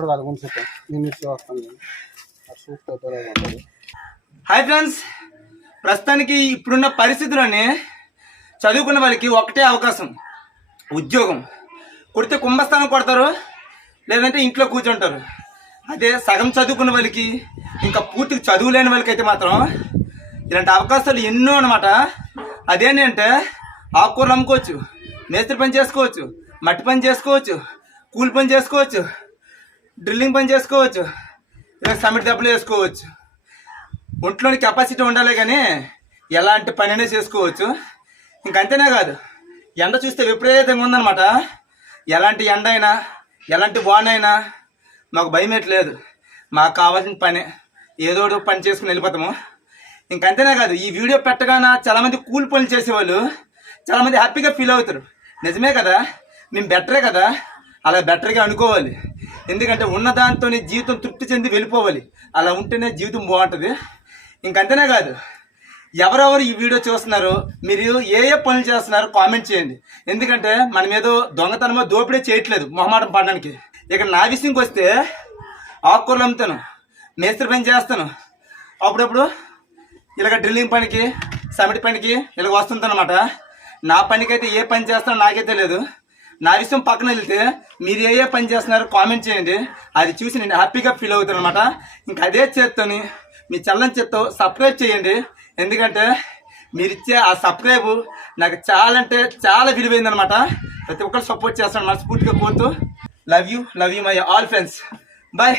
ఇక్కడ కాదు కొంచెం నేను ఇచ్చి వస్తాను చూస్తే. హాయ్ ఫ్రెండ్స్, ప్రస్తుతానికి ఇప్పుడున్న పరిస్థితుల్లోనే చదువుకున్న వాళ్ళకి ఒకటే అవకాశం, ఉద్యోగం. కొడితే కుంభస్థానం కొడతారు, లేదంటే ఇంట్లో కూర్చుంటారు. అదే సగం చదువుకున్న వాళ్ళకి, ఇంకా పూర్తిగా చదువు లేని వాళ్ళకి అయితే మాత్రం ఇలాంటి అవకాశాలు ఎన్నో అనమాట. అదేంటంటే ఆకుకూరలు అమ్ముకోవచ్చు, మేస్త్రి పని చేసుకోవచ్చు, మట్టి పని చేసుకోవచ్చు, కూలి పని చేసుకోవచ్చు, డ్రిల్లింగ్ పని చేసుకోవచ్చు, ఇలా సమిటి దెబ్బలు వేసుకోవచ్చు. ఒంట్లోని కెపాసిటీ ఉండాలి కానీ ఎలాంటి పని అయినా చేసుకోవచ్చు. ఇంకంతేనే కాదు, ఎండ చూస్తే విపరీతంగా ఉందన్నమాట. ఎలాంటి ఎండ అయినా ఎలాంటి వాన అయినా మాకు భయం లేదు. మాకు కావాల్సిన పని ఏదో ఒకటి పని చేసుకుని వెళ్ళిపోతాము. ఇంకంతేనే కాదు, ఈ వీడియో పెట్టగానే చాలామంది కూలి పనులు చేసేవాళ్ళు చాలామంది హ్యాపీగా ఫీల్ అవుతారు. నిజమే కదా, మేము బెటరే కదా, అలా బెటర్గా అనుకోవాలి. ఎందుకంటే ఉన్న దాంతో జీవితం తృప్తి చెంది వెళ్ళిపోవాలి. అలా ఉంటేనే జీవితం బాగుంటుంది. ఇంకంతేనే కాదు, ఎవరెవరు ఈ వీడియో చూస్తున్నారో, మీరు ఏ ఏ పనులు చేస్తున్నారో కామెంట్ చేయండి. ఎందుకంటే మనం ఏదో దొంగతనమో దోపిడీ చేయట్లేదు మొహమాటం పడడానికి. ఇక నా విషయంకి వస్తే ఆకుకూరలు అమ్ముతాను, మేస్త్రి పని చేస్తాను, అప్పుడప్పుడు ఇలాగ డ్రిల్లింగ్ పనికి, సమిటి పనికి ఇలాగ వస్తుందన్నమాట. నా పనికైతే ఏ పని చేస్తానో నాకే తెలియదు. నా విషయం పక్కన వెళ్తే మీరు ఏ ఏ పని చేస్తున్నారో కామెంట్ చేయండి. అది చూసి నేను హ్యాపీగా ఫీల్ అవుతాను అనమాట. ఇంకా అదే చేత్తోని మీ చల్లని చేత్తో సబ్స్క్రైబ్ చేయండి. ఎందుకంటే మీరిచ్చే ఆ సబ్స్క్రైబ్ నాకు చాలా అంటే చాలా విలువైందనమాట. ప్రతి ఒక్కరు సపోర్ట్ చేస్తాను మనస్ఫూర్తిగా కోరుతూ. Love you my all friends. Bye.